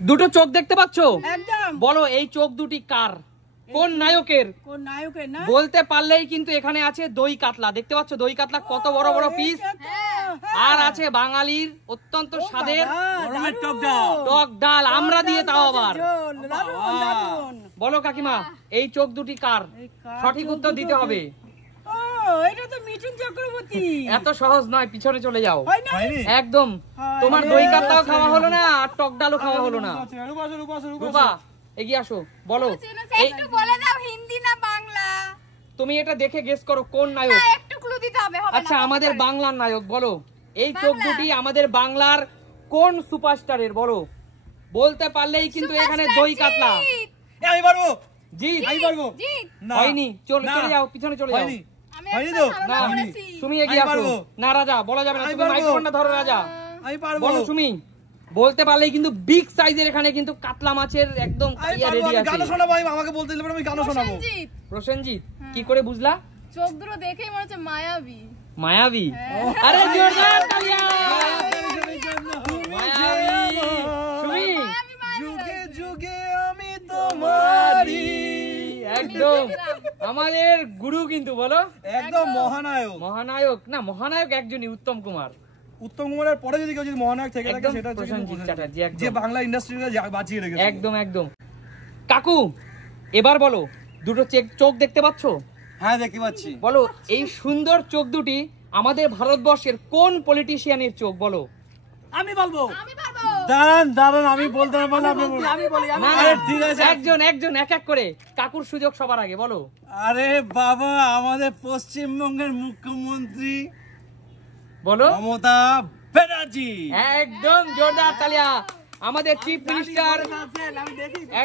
দুটো চোখ দেখতে পাচ্ছ? একদম। বলো এই চোখ দুটি কার, কোন নায়কের? কোন নায়কের না? বলতে পারলেই কিন্তু এখানে আছে দই কাতলা, দেখতে পাচ্ছ দই কাতলা কত বড় বড় পিস, আর আছে বাঙালির অত্যন্ত স্বাদের গরমের টক ডাল, টক ডাল আমরা দিয়ে, তাও আবার। দারুণ, দারুণ। বলো কাকিমা এই চোখ দুটি কার? সঠিক উত্তর দিতে হবে। ও, এটা তো মিঠুন চক্রবর্তী। এত সহজ নয়, পিছনে চলে যাও। হয় না? একদম তোমার দই কাতলাও খাওয়া হলো না, আর টক ডালও খাওয়া হলো না। রূপা এগিয়ে আসো, বলো একটু বলে দাও হিন্দি না বাংলা? তুমি এটা দেখে গেস করো কোন নায়ক। না একটু ক্লু দিতে হবে, হবে না? আচ্ছা আমাদের বাংলার নায়ক, বলো এই চোখ দুটি আমাদের বাংলার কোন সুপারস্টারের? বলো, বলতে পারলেই কিন্তু এখানে দই কাতলা। আমি পারবো, জিৎ আমি পারবো। জিৎ, হয়নি, চলে যাও, পিছনে চলে যাও। হয়নি, আমি হয়নি একটা তো? না ধারণা করেছি। তুমি এগিয়ে আমি আসো। পারবো। না রাজা বলা যাবে না, আমি তুমি পারবো। মাইক্রোফোনটা ধরো রাজা। আমি পারবো, বলো তুমি, বলতে পারলেই কিন্তু বিগ সাইজের এখানে কিন্তু কাতলা মাছের একদম আমি ইয়া পারবো। রেডি আমি আছে। গানও শোনাবো, আমাকে বলতে দিলে আমি গানও শোনাবো। প্রসেনজিৎ, প্রসেনজিৎ কি করে বুঝলা? চোখ দুটো দেখেই মনে হচ্ছে মায়াবী। মায়াবী? আরে জোরদার তালিয়া। মায়াবী সুমি, যুগে যুগে আমি তোমারই। একদম আমাদের গুরু কিন্তু, বলো একদম মহানায়ক। মহানায়ক না, মহানায়ক একজনই, উত্তম কুমার। উত্তম কুমারের পরে যদি কেউ যদি মহানায়ক থেকে থাকে একদম সেটা হচ্ছে প্রসেনজিৎ কিন্তু চ্যাটার্জি, একদম। যে বাংলা ইন্ডাস্ট্রিকে বাঁচিয়ে রেখেছে। একদম একদম। কাকু এবার বলো, দুটো চোখ দেখতে পাচ্ছো? হ্যাঁ দেখতে পাচ্ছি। বলো এই সুন্দর চোখ দুটি আমাদের ভারতবর্ষের কোন পলিটিশিয়ানের চোখ? বলো। আমি বলবো। আমি পারবো। দাঁড়ান দাঁড়ান, আমি বলতে পারবো না, আপনি বলুন। আমি বলি, না, আরে ঠিক আছে। একজন একজন এক এক করে, কাকুর সুযোগ সবার আগে, বলো। আরে বাবা, আমাদের পশ্চিমবঙ্গের মুখ্যমন্ত্রী বলো মমতা ব্যানার্জি। একদম জোরদার তালিয়া। আমাদের চিফ মিনিস্টার,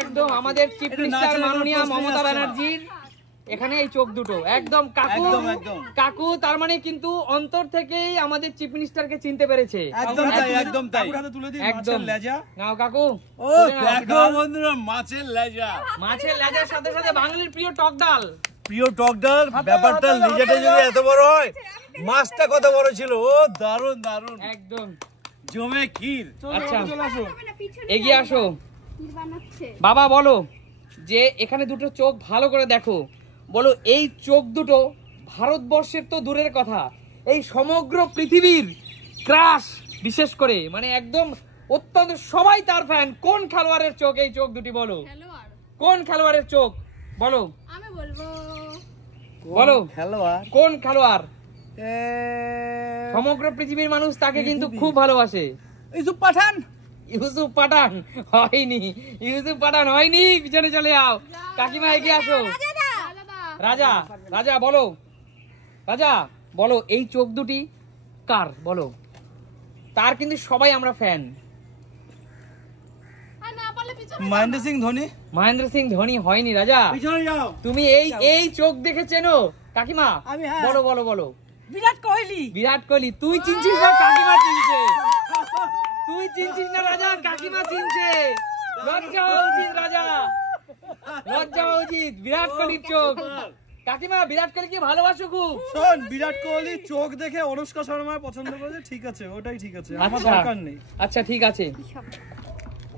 একদম আমাদের চিফ মিনিস্টার মাননীয় মমতা ব্যানার্জির এখানে এই চোখ দুটো, একদম কাকু। একদম, একদম। কাকু তার মানে কিন্তু অন্তর থেকেই আমাদের চিফ মিনিস্টারকে চিনতে পেরেছে। একদম তাই, একদম তাই। একদম লেজা। নাও কাকু। ও দেখো বন্ধুরা, মাছের লেজা। মাছের লেজের সাথে সাথে বাঙালির প্রিয় টক ডাল। প্রিয় টক ডাল। ব্যাপারটা লেজাটা যদি এত বড় হয়, মাছটা কত বড় ছিল। ও দারুন দারুন, একদম জমে ক্ষীর। আচ্ছা পিছনে এগিয়ে আসো। ক্ষীর বানাচ্ছে। বাবা বলো যে এখানে দুটো চোখ ভালো করে দেখো, বলো এই চোখ দুটো ভারতবর্ষের তো দূরের কথা, এই সমগ্র পৃথিবীর ক্রাশ, বিশেষ করে মানে একদম অত্যন্ত সবাই তার ফ্যান। কোন খেলোয়াড়ের চোখ এই চোখ দুটি? বলো খেলোয়াড়। কোন খেলোয়াড়ের চোখ? বলো আমি বলবো বলো খেলোয়াড়। কোন খেলোয়াড়? সমগ্র পৃথিবীর মানুষ তাকে কিন্তু খুব ভালোবাসে। ইউসুফ পাঠান। ইউসুফ পাঠান? হয়নি, ইউসুফ পাঠান হয়নি, পিছনে চলে যাও। কাকিমা এগিয়ে আসো। রাজা, রাজা বলো, রাজা বলো এই চোখ দুটি কার? বলো, তার কিন্তু সবাই আমরা ফ্যান। আর না পারলে পিছনে মহেন্দ্র সিং ধোনি। মহেন্দ্র সিং ধোনি হয়নি রাজা। পিছনে যাও। তুমি এই চোখ দেখে চেনো কাকিমা? আমি, হ্যাঁ। বলো বলো বলো। বিরাট কোহলি। বিরাট কোহলি। তুই চিনছিস না, কাকিমা চিনছে। তুই চিনছিস না রাজা, কাকিমা চিনছে। লজ্জা হওয়া উচিত রাজা, লজ্জা হওয়া উচিত। বিরাট কোহলির চোখ। কাকিমা বিরাট কোহলিকে ভালোবাসো খুব। শোন, বিরাট কোহলি চোখ দেখে অনুষ্কা শর্মা পছন্দ করেছে, ঠিক আছে, ওটাই ঠিক আছে, আমার আচ্ছা দরকার নেই। আচ্ছা ঠিক আছে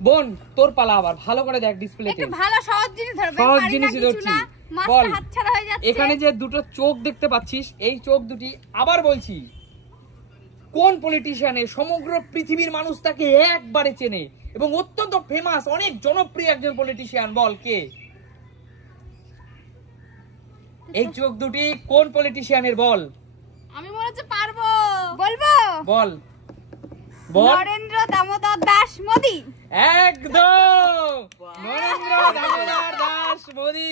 বোন, তোর পালা আবার। ভালো করে দেখ ডিসপ্লেতে। একটু ভালো সহজ জিনিস ধরবে। সহজ পারি না জিনিসই কিছু ধরছি। না, মাছটা বল, হাতছাড়া হয়ে যাচ্ছে। এখানে যে দুটো চোখ দেখতে পাচ্ছিস, এই চোখ দুটি আবার বলছি কোন পলিটিশিয়ানের সমগ্র পৃথিবীর মানুষ তাকে একবারে চেনে এবং অত্যন্ত ফেমাস, অনেক জনপ্রিয় একজন পলিটিশিয়ান? বল কে এই চোখ দুটি, কোন পলিটিশিয়ানের? বল। আমি মনে হচ্ছে পারবো। বলবো? বল বল। নরেন্দ্র দামোদর দাস মোদি। একদম নরেন্দ্র দামোদর দাস মোদি,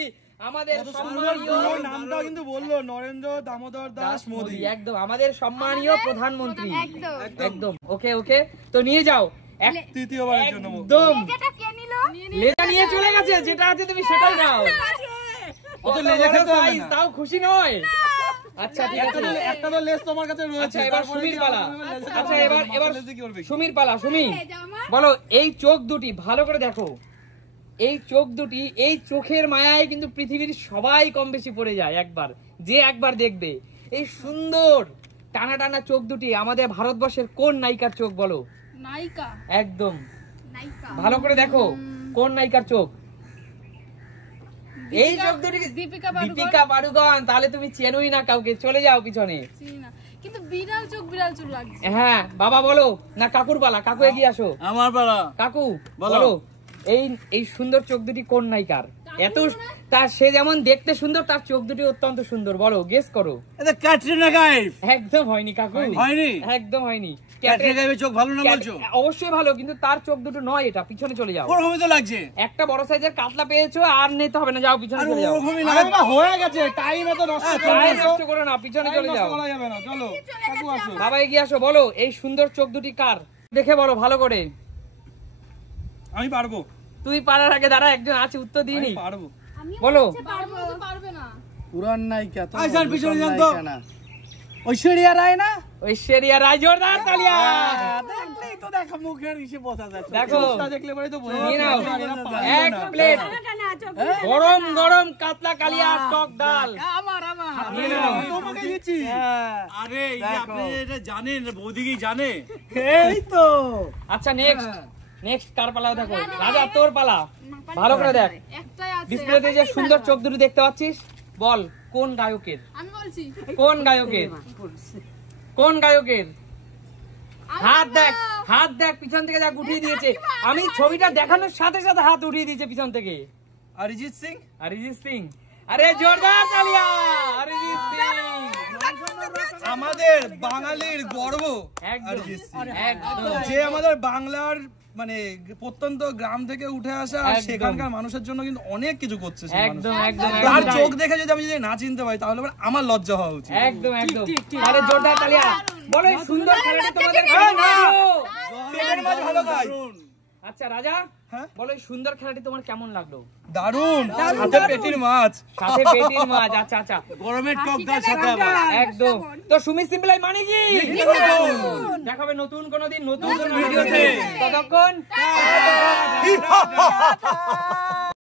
আমাদের সম্মানীয় নামটাও কিন্তু বললো, নরেন্দ্র দামোদর দাস মোদি। একদম আমাদের সম্মানীয় প্রধানমন্ত্রী। একদম। একদম ওকে ওকে, তো নিয়ে যাও তৃতীয়বারের জন্য। একদম। যেটা কে নিল? লেজা নিয়ে চলে গেছে, যেটা আছে তুমি সেটাই নাও। অত লেজা খেতে হবে না। তাও খুশি নয়। আচ্ছা ঠিক আছে, একটা তো লেজ তোমার কাছে রয়েছে। আচ্ছা এবার সুমির পালা। আচ্ছা এবার লেজে কি করবে? সুমির পালা। সুমি জামা। বলো এই চোখ দুটি ভালো করে দেখো, এই চোখ দুটি, এই চোখের মায়ায় কিন্তু পৃথিবীর সবাই কম বেশি পড়ে যায় একবার, যে একবার দেখবে এই সুন্দর টানা টানা চোখ দুটি আমাদের ভারতবর্ষের কোন নায়িকার চোখ? বলো। নায়িকা। একদম নায়িকা। ভালো করে দেখো কোন নায়িকার চোখ। এই চোখ দুটি দীপিকা পাড়ুকোন। তাহলে তুমি চেনোই না কাউকে, চলে যাও পিছনে। চিনি না। কিন্তু বিড়াল চোখ বিড়াল চোখ লাগছে। হ্যাঁ বাবা বলো না কাকুর পালা, কাকু এগিয়ে আসো। আমার পালা। কাকু বলো। বলো এই সুন্দর চোখ দুটি কোন নায়িকার? এত তার সে যেমন দেখতে সুন্দর, তার চোখ দুটি অত্যন্ত সুন্দর। বলো, গেস করো। এটা ক্যাটরিনা কাইফ। একদম হয়নি কাকু, হয়নি? একদম হয়নি। ক্যাটরিনা কাইফের চোখ ভালো না বলছো? অবশ্যই ভালো, কিন্তু তার চোখ দুটো নয়। এটা পিছনে চলে যাও। ওরকমই তো লাগছে। একটা বড় সাইজের কাতলা পেয়েছো, আর নিতে হবে না, যাও পিছনে চলে যাও। ওরকমই লাগে। হয়ে গেছে, টাইম এত নষ্ট টাইম নষ্ট করো না, পিছনে চলে যাও। করা যাবে না, চলো কাকু আসো। বাবা এগিয়ে আসো। বলো এই সুন্দর চোখ দুটি কার? দেখে বলো ভালো করে। আমি পারবো, তুই পারার আগে দাঁড়া, একজন আছে উত্তর দিইনি। পারবো। বলো। পারবো তো পারবে না। পুরান নায়িকা তো, আইসার পিছনে যান তো। ঐশ্বরিয়া রায় না? ঐশ্বরিয়া রায়, জোরদার তালিয়া। দেখলেই তো দেখো মুখের ইসে বোঝা যাচ্ছে। দেখো। চোখটা দেখলে পরে তো বোঝা নিয়ে যাচ্ছে নাও এরা পারবে এক না। প্লেট গরম গরম কাতলা কালিয়া টক ডাল। আমার নিয়ে নাও। তোমাকে দিচ্ছি। আরে এই যে আপনি এটা জানেন, বৌদি কি জানে? এই তো আচ্ছা নেক্সট কার পালা? দেখো রাজা, তোর পালা। ভালো করে দেখ একটাই আছে। ডিসপ্লেতে যে সুন্দর চোখ দুটো দেখতে পাচ্ছিস, বল কোন গায়কের? আমি বলছি। কোন গায়কের? কোন গায়কের? হাত দেখ, হাত দেখ, পিছন থেকে দেখ, উঠিয়ে দিয়েছে। আমি ছবিটা দেখানোর সাথে সাথে হাত উঠিয়ে দিয়েছে পিছন থেকে। অরিজিৎ সিং। অরিজিৎ সিং। আরে জোরদার তালিয়া। অরিজিৎ সিং আমাদের বাঙালির গর্ব। একদম অরিজিৎ সিং। একদম যে আমাদের বাংলার মানে প্রত্যন্ত গ্রাম থেকে উঠে আসা, আর একদম। সেখানকার মানুষের জন্য কিন্তু অনেক কিছু করছে সে মানুষ। একদম একদম তার একদম। চোখ দেখে যদি আমি যদি না চিনতে পারি, তাহলে আবার আমার লজ্জা হওয়া উচিত। একদম একদম। আরে জোরদার তালিয়া। বলো এই সুন্দর খেলাটি তোমাদের কেমন লাগলো? পেটের মাছ ভালো খাই। আচ্ছা রাজা, হ্যাঁ? বলো এই সুন্দর খেলাটি তোমার কেমন লাগলো? দারুণ, সাথে পেটির মাছ। সাথে পেটির মাছ। আচ্ছা আচ্ছা, গরমের টক ডাল সাথে আবার। একদম। তো সুমি সিম্পলাই মানে কি? দেখাবে নতুন কোনো দিন নতুন কোনো ভিডিওতে। ততক্ষণ